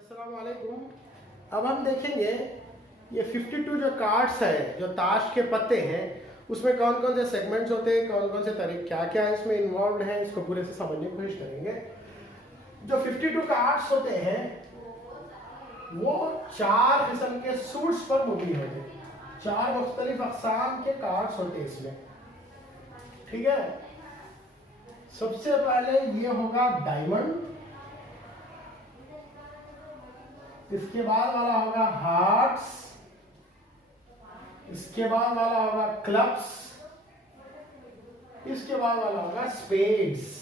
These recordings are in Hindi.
अस्सलाम वालेकुम। अब हम देखेंगे ये 52 जो कार्ड्स है, जो ताश के पत्ते हैं, उसमें कौन कौन से सेगमेंट्स होते हैं, कौन कौन से तरीके क्या क्या है इसमें इन्वॉल्व है, इसको पूरे से समझने की कोशिश करेंगे। जो 52 कार्ड्स होते हैं वो 4 किस्म के सूट्स पर मुबनी होते हैं। 4 मुख्तलिफ अक़साम के कार्ड्स होते हैं इसमें, ठीक है। सबसे पहले ये होगा डायमंड, इसके बाद वाला होगा हार्ट्स, इसके बाद वाला होगा क्लब्स, इसके बाद वाला होगा स्पेड्स।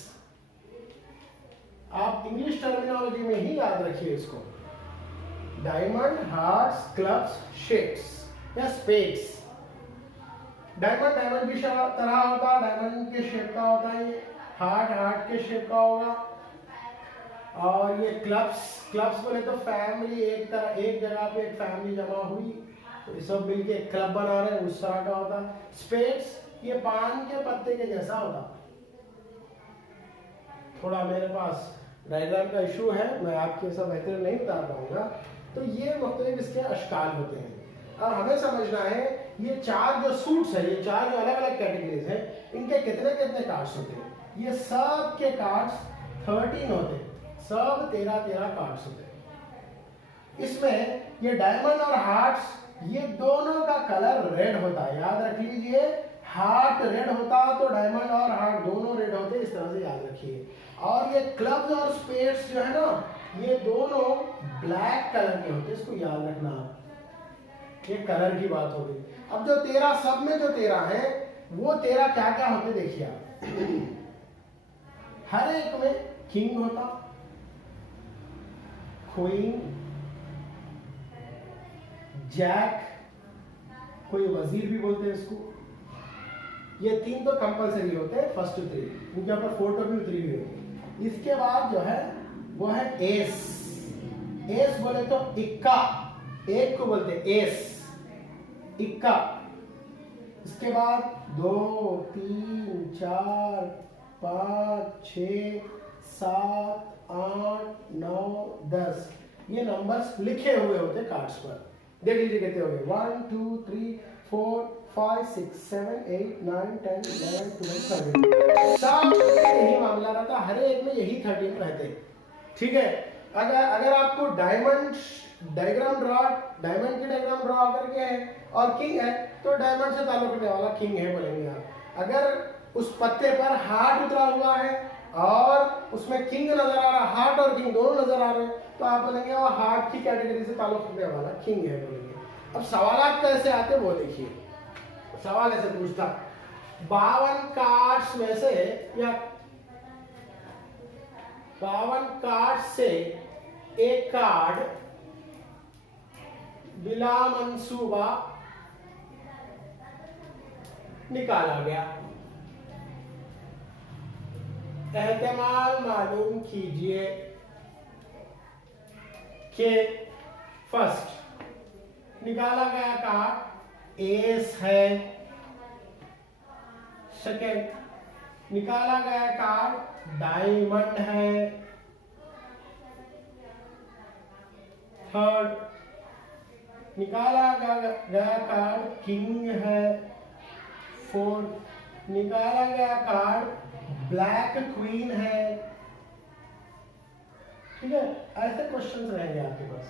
आप इंग्लिश टर्मिनोलॉजी में ही याद रखिए इसको, डायमंड, हार्ट्स, क्लब्स, शेप्स या स्पेड्स। डायमंड की तरह होता है, डायमंड के शेप का होता है ये। हार्ट के शेप का होगा। और ये क्लब्स बोले तो फैमिली, एक जगह पे एक फैमिली जमा हुई तो ये सब मिलके एक क्लब बना रहे हैं, उस तरह का होता। स्पेड्स ये पान के पत्ते के जैसा होता। थोड़ा मेरे पास डायग्राम का इशू है, मैं आपके सब बेहतर नहीं बता पाऊंगा। तो ये मुख्तलिफ इसके अशकाल होते हैं। अब हमें समझना है ये 4 जो सूट्स है, ये 4 जो अलग अलग कैटेगरीज है, इनके कितने कितने कार्ड्स होते हैं। ये सब के कार्ड्स 13 होते हैं, सब 13 कार्ड्स होते हैं। इसमें ये डायमंड और हार्ट्स, ये दोनों का कलर रेड होता है, याद रख लीजिए। हार्ट रेड होता तो डायमंड और हार्ट दोनों रेड होते, इस तरह से याद रखिए। और ये क्लब्स और स्पेड्स जो है ना, ये दोनों ब्लैक कलर के होते, इसको याद रखना। ये कलर की बात हो गई। अब जो 13 सब में जो 13 है, वो 13 क्या क्या होते देखिए आप। हर एक में किंग होता, क्वीन, जैक, कोई वजीर भी बोलते हैं इसको। ये 3 तो कंपलसरी होते हैं, फर्स्ट 3, उनके ऊपर फोटो भी उतरी हुई होती। इसके बाद जो है वो है एस। एस बोले तो इक्का, एक को बोलते हैं एस, इक्का। इसके बाद 2 3 4 5 6 7 8 9 10 ये नंबर्स लिखे हुए होते कार्ड्स पर। देख लीजिए कितने हो गए, 1 2 3 4 5 6 7 8 9 10 11 12 13। सब यही मामला रहता, हर एक में यही 13 रहते, ठीक है। अगर आपको डायमंड की डायग्राम ड्रॉ करके है और किंग है, तो डायमंड से ताल्लुक रखने वाला किंग है बोलेंगे आप। अगर उस पत्ते पर हार्ट उतरा हुआ है और उसमें किंग नजर आ रहा, हार्ट और किंग दोनों नजर आ रहे हैं, तो आप बोलेंगे वो हार्ट की कैटेगरी से ताल्लुक रखने वाला किंग है बोलेंगे। अब सवाल कैसे आते वो देखिए। सवाल ऐसे पूछता, 52 कार्ड्स में से या 52 कार्ड से एक कार्ड बिला मंसूबा निकाला गया। एहतमाल मालूम कीजिए कि फर्स्ट निकाला गया कार्ड एस है, सेकंड निकाला गया कार्ड डायमंड है, थर्ड निकाला गया कार्ड किंग है, फोर्थ निकाला गया कार्ड ब्लैक क्वीन है, ठीक है। ऐसे क्वेश्चंस रहेंगे आपके पास।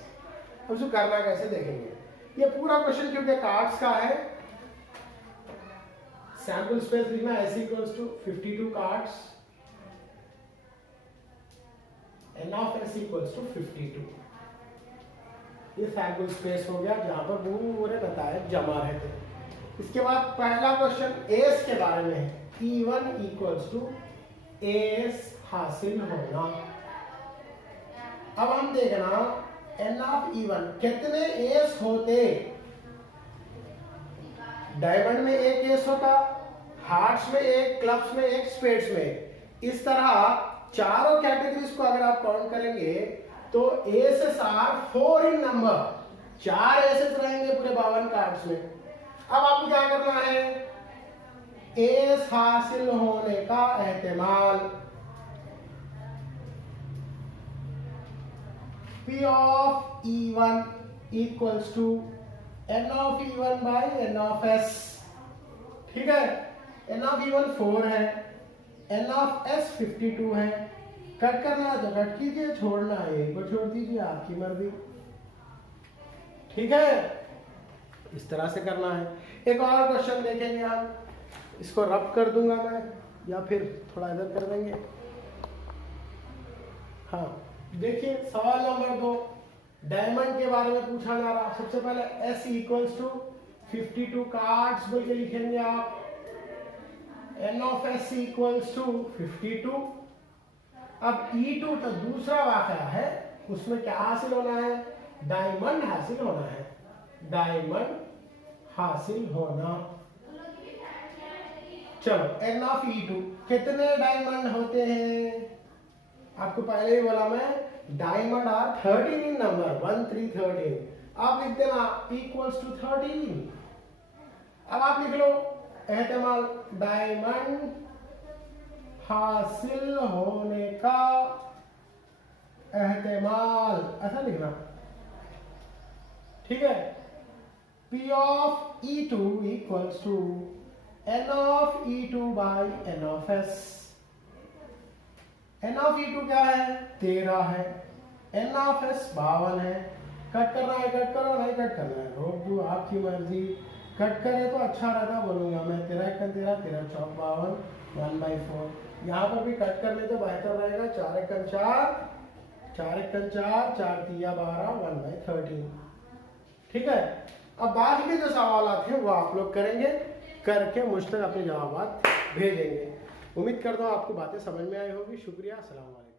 अब जो करना कैसे देखेंगे। ये पूरा क्वेश्चन क्योंकि कार्ड्स का है, सैंपल स्पेस लिखना S equals to 52 cards, N of S equals to 52। ये सैंपल स्पेस हो गया जहां पर पूरे नतायज जमा रहते हैं। इसके बाद पहला क्वेश्चन एस के बारे में है, E1 equals to एस हासिल होना। अब हम देखना N of E1 कितने एस होते। डायमंड में एक एस होता, हार्ट्स में एक, क्लब्स में एक, स्पेड्स में एक। इस तरह चारों कैटेगरीज को अगर आप काउंट करेंगे तो aces are 4 in number, 4 aces रहेंगे पूरे 52 कार्ड्स में। अब आपको क्या करना है, एस हासिल होने का एहतिमाल। P of E1 equals to n of E1 by n of S। ठीक है, n of E1 4 है, n of S 52 है। कट करना है तो कट कीजिए, छोड़ना है एक को छोड़ दीजिए, आपकी मर्जी। ठीक है, इस तरह से करना है। एक और क्वेश्चन देखेंगे आप, इसको रब कर दूंगा मैं या फिर थोड़ा इधर कर देंगे। हाँ देखिए, सवाल नंबर 2 डायमंड के बारे में पूछा जा रहा। सबसे पहले S इक्वल्स टू 52 कार्ड्स बोल के लिखेंगे आप। n of S equals to 52। अब E2 तो दूसरा वाक़या है, उसमें क्या हासिल होना है? डायमंड हासिल होना है, डायमंड हासिल होना। चलो n of E2, कितने डायमंड होते हैं? आपको पहले ही बोला मैं, डायमंड आर 13 इन नंबर, 1 3 13। आप लिख देना इक्वल्स टू 13। अब आप लिख लो एहतमाल, डायमंड हासिल होने का एहतमाल, ऐसा लिखना। ठीक है, P of E2 equals to n of E2 by n of S। n of E2 क्या है? 13 है, n of S 52 है। कट करना है कट करो, नहीं कट करना है रोक दो, आपकी मर्जी। कट करे तो अच्छा रहता बोलूंगा मैं, 13 1 13 13 4 52 1/4। यहाँ पर भी कट कर ले तो बेहतर रहेगा। 4 1 4 4 1 4 4 3 12 1/13। ठीक है, अब बाकी के जो सवाल हैं वो आप लोग करेंगे, करके मुझ तक अपने जवाब भेजेंगे। उम्मीद करता हूँ आपको बातें समझ में आई होगी। शुक्रिया, अस्सलाम वालेकुम।